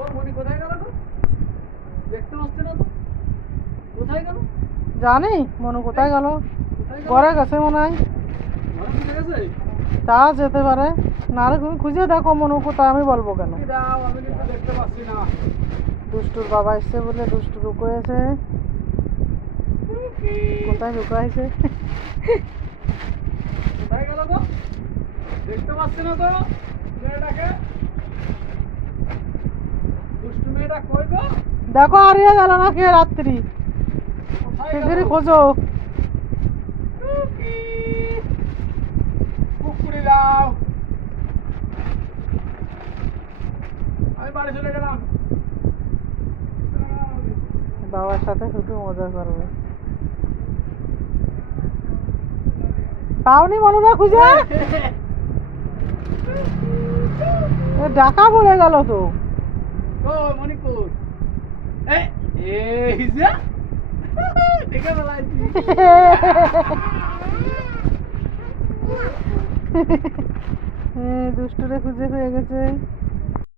ও মনি কোথায় গেল গো? দেখতে পাচ্ছি না তো। কোথায় গেল? জানি মনু কোথায় গেল। কোথায় গেল? ঘরে গেছে মনে হয়। ঘরে ঢুকে গেছে? তা যেতে পারে। না রে তুমি খুঁজে দেখো মনু কোথায়, আমি বলবো কেন। কি দাও, আমি কিন্তু দেখতে পাচ্ছি না। দুষ্টুর বাবা এসছে বলে দুষ্টু লুকোয়েছে। কোথায় লুকাইছে? কোথায় গেল গো? দেখতে পাচ্ছি না তো মেয়েটাকে। দুষ্টু মেয়েটা কই গো? দেখো হারিয়ে গেল নাকি রাত্রি। কোথায় শিগগিরই গেল? খোঁজো। টুকি পুকুরে দাও। আমি বাড়ি চলে গেলাম। বাবার সাথে শুধু মজা করবে। পাওনি মনুরা খুঁজে? এ ডাকা পড়ে গেল তো। ও মণিপুর এই যে দেখে ফেলাইছি। দুষ্টুরে খুঁজে পেয়ে গেছে।